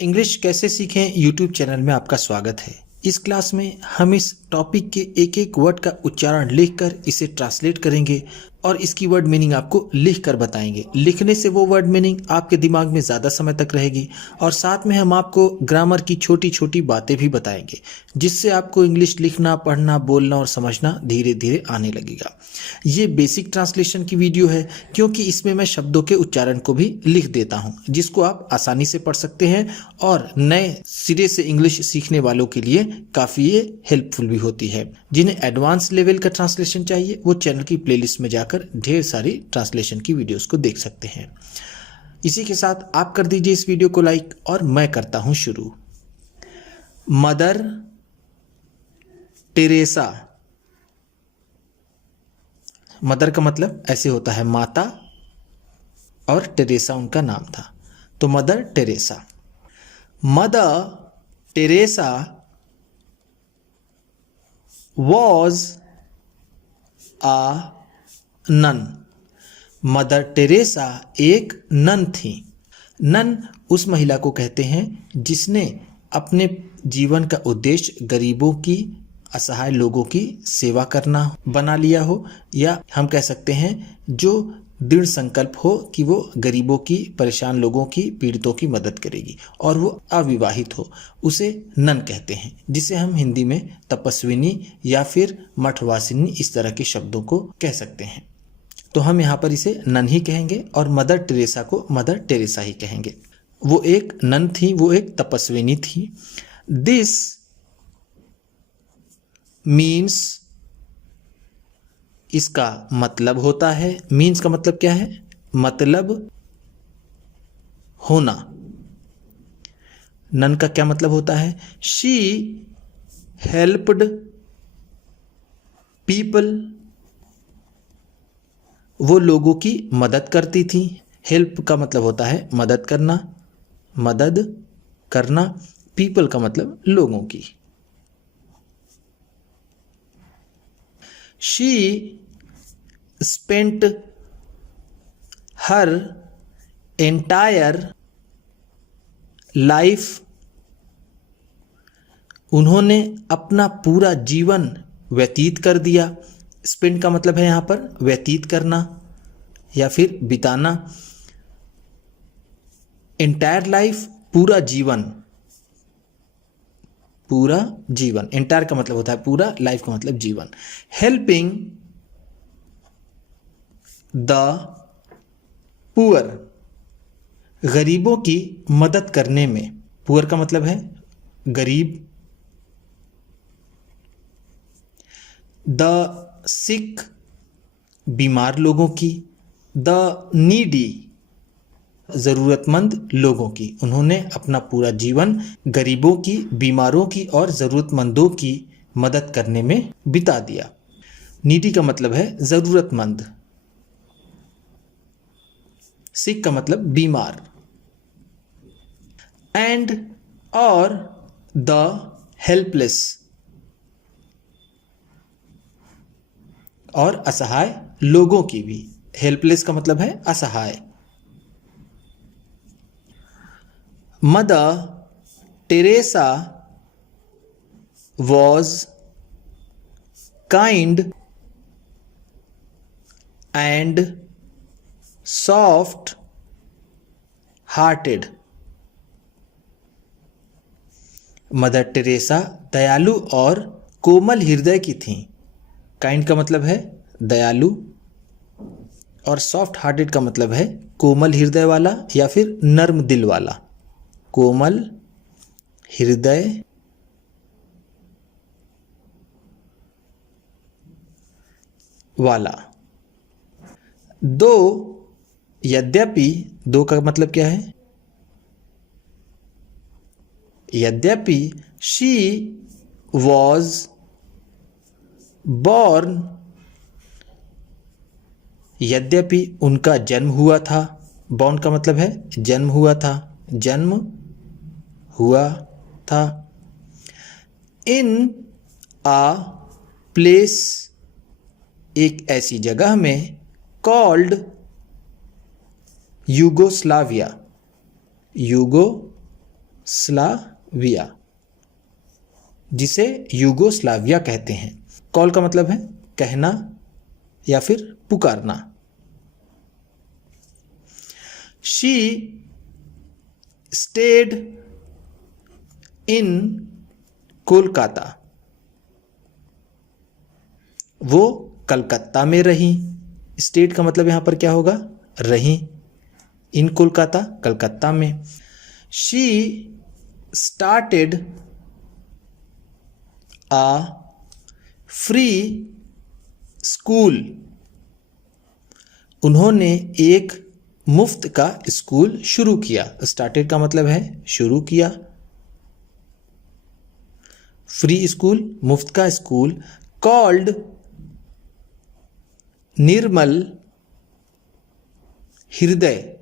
English कैसे सीखें YouTube channel में आपका स्वागत है। इस क्लास में हम इस टॉपिक के एक एक वर्ड का उच्चारण लिखकर इसे ट्रांसलेट करेंगे और इसकी वर्ड मीनिंग आपको लिख कर बताएंगे। लिखने से वो वर्ड मीनिंग आपके दिमाग में ज़्यादा समय तक रहेगी और साथ में हम आपको ग्रामर की छोटी छोटी बातें भी बताएंगे, जिससे आपको इंग्लिश लिखना, पढ़ना, बोलना और समझना धीरे धीरे आने लगेगा। ये बेसिक ट्रांसलेशन की वीडियो है क्योंकि इसमें मैं शब्दों के उच्चारण को भी लिख देता हूँ, जिसको आप आसानी से पढ़ सकते हैं और नए सिरे से इंग्लिश सीखने वालों के लिए काफ़ी ये हेल्पफुल भी होती है। जिन्हें एडवांस लेवल का ट्रांसलेशन चाहिए वो चैनल की प्लेलिस्ट में जाकर ढेर सारी ट्रांसलेशन की वीडियोस को देख सकते हैं। इसी के साथ आप कर दीजिए इस वीडियो को लाइक और मैं करता हूं शुरू। Mother Teresa. मदर का मतलब ऐसे होता है माता और टेरेसा उनका नाम था, तो mother Teresa. Mother Teresa was a nun। Mother Teresa एक नन थी। नन उस महिला को कहते हैं जिसने अपने जीवन का उद्देश्य गरीबों की, असहाय लोगों की सेवा करना बना लिया हो, या हम कह सकते हैं जो दृढ़ संकल्प हो कि वो गरीबों की, परेशान लोगों की, पीड़ितों की मदद करेगी और वो अविवाहित हो, उसे नन कहते हैं, जिसे हम हिंदी में तपस्विनी या फिर मठवासिनी इस तरह के शब्दों को कह सकते हैं। तो हम यहाँ पर इसे नन ही कहेंगे और मदर टेरेसा को मदर टेरेसा ही कहेंगे। वो एक नन थी, वो एक तपस्विनी थी। दिस मीन्स, इसका मतलब होता है, मीन्स का मतलब क्या है? मतलब होना। नन का क्या मतलब होता है? She helped people. वो लोगों की मदद करती थी। हेल्प का मतलब होता है मदद करना, मदद करना। पीपल का मतलब लोगों की। She spent her entire life। उन्होंने अपना पूरा जीवन व्यतीत कर दिया। स्पेंड का मतलब है यहाँ पर व्यतीत करना या फिर बिताना। एंटायर लाइफ पूरा जीवन, पूरा जीवन। एंटायर का मतलब होता है पूरा, लाइफ का मतलब जीवन। हेल्पिंग द पुअर, गरीबों की मदद करने में। पुअर का मतलब है गरीब। द सिक, बीमार लोगों की। द नीडी, ज़रूरतमंद लोगों की। उन्होंने अपना पूरा जीवन गरीबों की, बीमारों की और ज़रूरतमंदों की मदद करने में बिता दिया। नीडी का मतलब है ज़रूरतमंद। सिक का मतलब बीमार। एंड और द हेल्पलेस, और असहाय लोगों की भी। हेल्पलेस का मतलब है असहाय। Mother Teresa was kind and soft hearted. Mother Teresa दयालु और कोमल हृदय की थीं। काइंड का मतलब है दयालु और सॉफ्ट हार्टेड का मतलब है कोमल हृदय वाला या फिर नर्म दिल वाला। कोमल हृदय वाला। दो, यद्यपि, दो का मतलब क्या है? यद्यपि शी वॉज बॉर्न, यद्यपि उनका जन्म हुआ था। बॉर्न का मतलब है जन्म हुआ था, जन्म हुआ था। इन आ प्लेस, एक ऐसी जगह में। कॉल्ड यूगोस्लाविया, यूगोस्लाविया यूगोस्लाविया, जिसे यूगोस्लाविया कहते हैं। कॉल का मतलब है कहना या फिर पुकारना। शी स्टेड इन कोलकाता, वो कलकत्ता में रही। स्टेट का मतलब यहां पर क्या होगा, रही। इन कोलकाता, कलकत्ता में। She started a free school, उन्होंने एक मुफ्त का स्कूल शुरू किया। स्टार्टेड का मतलब है शुरू किया। फ्री स्कूल, मुफ्त का स्कूल। कॉल्ड निर्मल हृदय,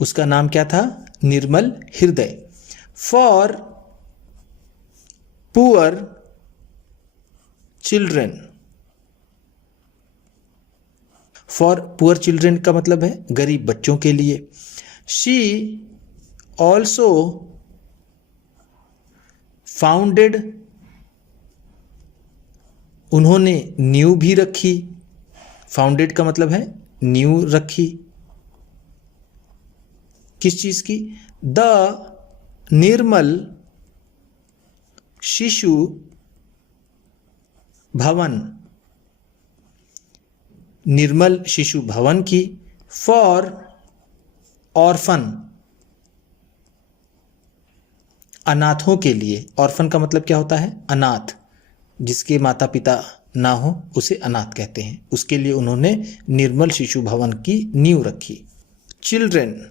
उसका नाम क्या था, निर्मल हृदय। For poor children, for poor children का मतलब है गरीब बच्चों के लिए। शी ऑल्सो फाउंडेड, उन्होंने नींव भी रखी। फाउंडेड का मतलब है नींव रखी। किस चीज की, द निर्मल शिशु भवन, निर्मल शिशु भवन की। फॉर ऑर्फन, अनाथों के लिए। ऑर्फन का मतलब क्या होता है, अनाथ, जिसके माता पिता ना हो उसे अनाथ कहते हैं। उसके लिए उन्होंने निर्मल शिशु भवन की नींव रखी। चिल्ड्रन,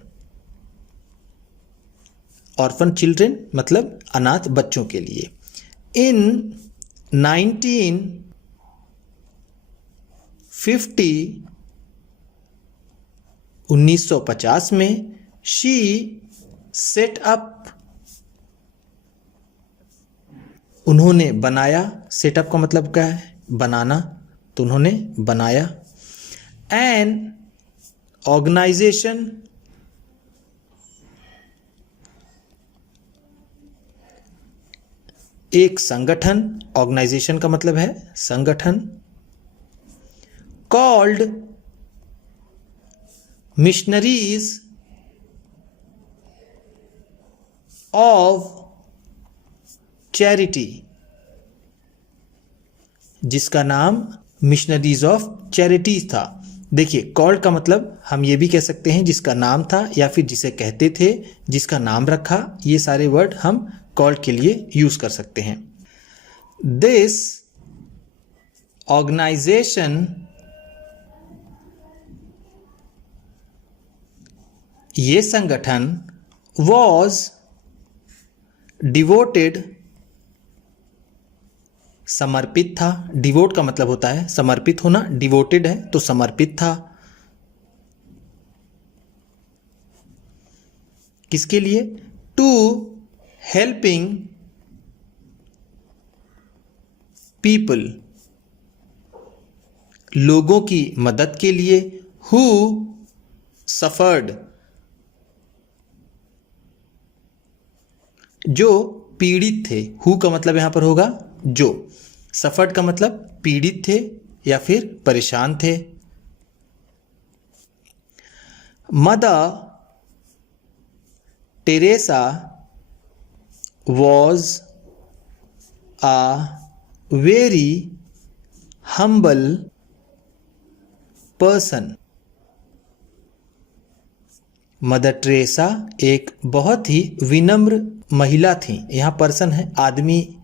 ऑर्फन चिल्ड्रन मतलब अनाथ बच्चों के लिए। इन 1950 में शी सेट अप, उन्होंने बनाया। सेटअप का मतलब क्या है, बनाना, तो उन्होंने बनाया। एन ऑर्गेनाइजेशन, एक संगठन। ऑर्गेनाइजेशन का मतलब है संगठन। कॉल्ड मिशनरीज ऑफ चैरिटी, जिसका नाम मिशनरीज ऑफ चैरिटी था। देखिए, कॉल्ड का मतलब हम ये भी कह सकते हैं जिसका नाम था, या फिर जिसे कहते थे, जिसका नाम रखा। ये सारे वर्ड हम कॉल्ड के लिए यूज कर सकते हैं। दिस ऑर्गेनाइजेशन, ये संगठन, वॉज डिवोटेड, समर्पित था। डिवोट का मतलब होता है समर्पित होना, डिवोटेड है तो समर्पित था। किसके लिए, टू हेल्पिंग पीपल, लोगों की मदद के लिए। हु सफर्ड, जो पीड़ित थे। हु का मतलब यहां पर होगा जो। सफर्ड का मतलब पीड़ित थे या फिर परेशान थे। Mother Teresa was a very humble person, Mother Teresa एक बहुत ही विनम्र महिला थी। यहाँ पर्सन है आदमी,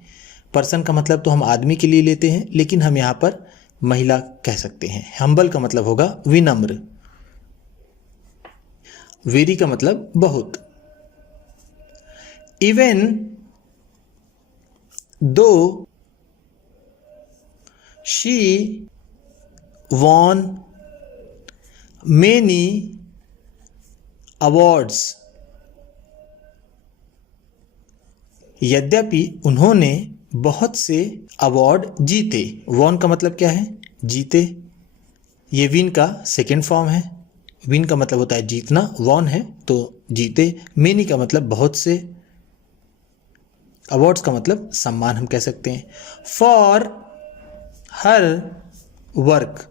पर्सन का मतलब तो हम आदमी के लिए लेते हैं, लेकिन हम यहाँ पर महिला कह सकते हैं। हम्बल का मतलब होगा विनम्र, वेरी का मतलब बहुत। Even though she von many awards, यद्यपि उन्होंने बहुत से अवार्ड जीते। वॉन का मतलब क्या है, जीते। ये विन का सेकेंड फॉर्म है। विन का मतलब होता है जीतना, वॉन है तो जीते, मेनी का मतलब बहुत से, अवार्ड्स का मतलब सम्मान हम कह सकते हैं। फॉर हर वर्क,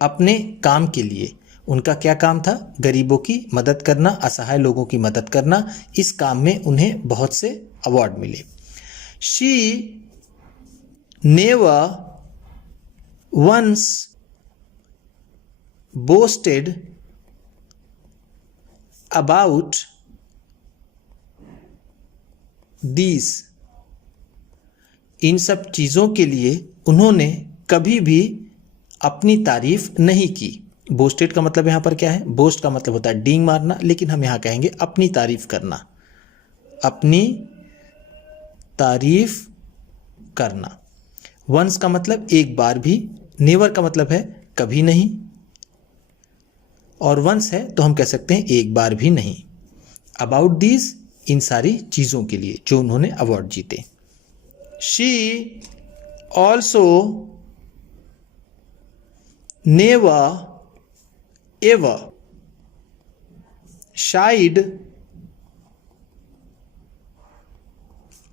अपने काम के लिए, उनका क्या काम था, गरीबों की मदद करना, असहाय लोगों की मदद करना, इस काम में उन्हें बहुत से अवार्ड मिले। She never once boasted about these, इन सब चीज़ों के लिए उन्होंने कभी भी अपनी तारीफ नहीं की। बोस्टेड का मतलब यहाँ पर क्या है, बोस्ट का मतलब होता है डींग मारना, लेकिन हम यहाँ कहेंगे अपनी तारीफ करना, अपनी तारीफ करना। वंस का मतलब एक बार भी, नेवर का मतलब है कभी नहीं, और वंस है तो हम कह सकते हैं एक बार भी नहीं। अबाउट दीज, इन सारी चीज़ों के लिए जो उन्होंने अवार्ड जीते। She also never ever shied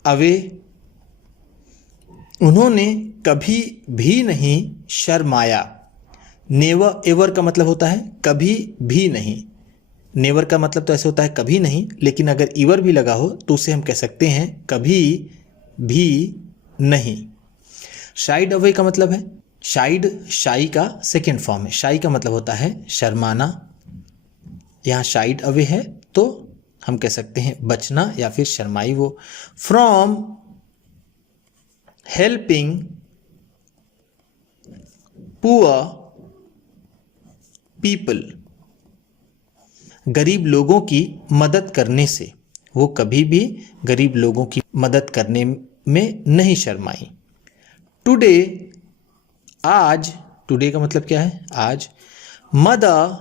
away, उन्होंने कभी भी नहीं शर्माया। नेवर एवर का मतलब होता है कभी भी नहीं। नेवर का मतलब तो ऐसे होता है कभी नहीं, लेकिन अगर ईवर भी लगा हो तो उसे हम कह सकते हैं कभी भी नहीं। शाइड अवे का मतलब है, शाइड शाई का सेकेंड फॉर्म है। शाई का मतलब होता है शर्माना, यहाँ शाइड अवे है तो हम कह सकते हैं बचना या फिर शर्माई वो। फ्रॉम हेल्पिंग पुअर पीपल, गरीब लोगों की मदद करने से, वो कभी भी गरीब लोगों की मदद करने में नहीं शर्माई। टुडे, आज, टुडे का मतलब क्या है, आज। Mother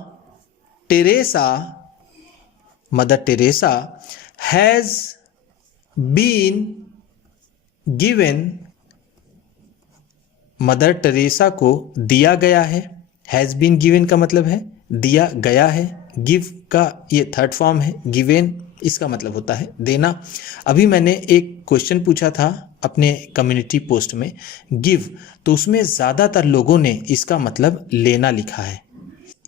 Teresa, Mother Teresa has been given, Mother Teresa को दिया गया है। हैज़ बीन गिवन का मतलब है दिया गया है। गिव का ये थर्ड फॉर्म है, गिवन इसका मतलब होता है देना। अभी मैंने एक क्वेश्चन पूछा था अपने कम्युनिटी पोस्ट में, गिव, तो उसमें ज़्यादातर लोगों ने इसका मतलब लेना लिखा है।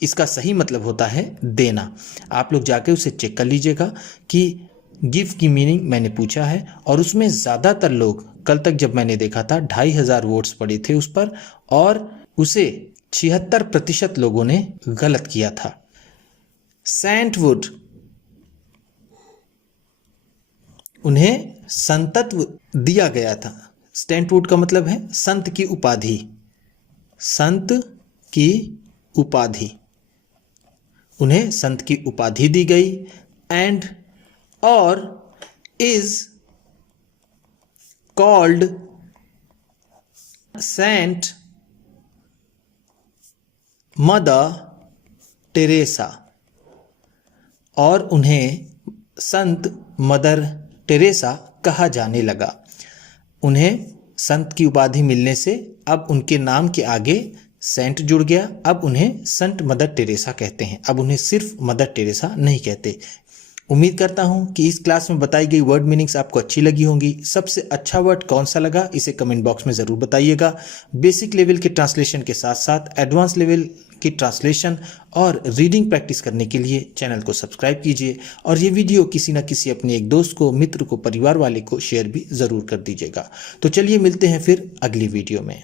इसका सही मतलब होता है देना। आप लोग जाके उसे चेक कर लीजिएगा कि गिव की मीनिंग मैंने पूछा है, और उसमें ज़्यादातर लोग, कल तक जब मैंने देखा था 2500 वोट्स पड़े थे उस पर, और उसे 76% लोगों ने गलत किया था। सेंटवुड, उन्हें संतत्व दिया गया था। सेंटवुड का मतलब है संत की उपाधि, संत की उपाधि, उन्हें संत की उपाधि दी गई। एंड और is called Saint Mother Teresa, और उन्हें संत मदर टेरेसा कहा जाने लगा। उन्हें संत की उपाधि मिलने से अब उनके नाम के आगे सेंट जुड़ गया। अब उन्हें संत मदर टेरेसा कहते हैं, अब उन्हें सिर्फ मदर टेरेसा नहीं कहते। उम्मीद करता हूं कि इस क्लास में बताई गई वर्ड मीनिंग्स आपको अच्छी लगी होंगी। सबसे अच्छा वर्ड कौन सा लगा इसे कमेंट बॉक्स में ज़रूर बताइएगा। बेसिक लेवल के ट्रांसलेशन के साथ साथ एडवांस लेवल की ट्रांसलेशन और रीडिंग प्रैक्टिस करने के लिए चैनल को सब्सक्राइब कीजिए, और ये वीडियो किसी न किसी अपने एक दोस्त को, मित्र को, परिवार वाले को शेयर भी ज़रूर कर दीजिएगा। तो चलिए मिलते हैं फिर अगली वीडियो में।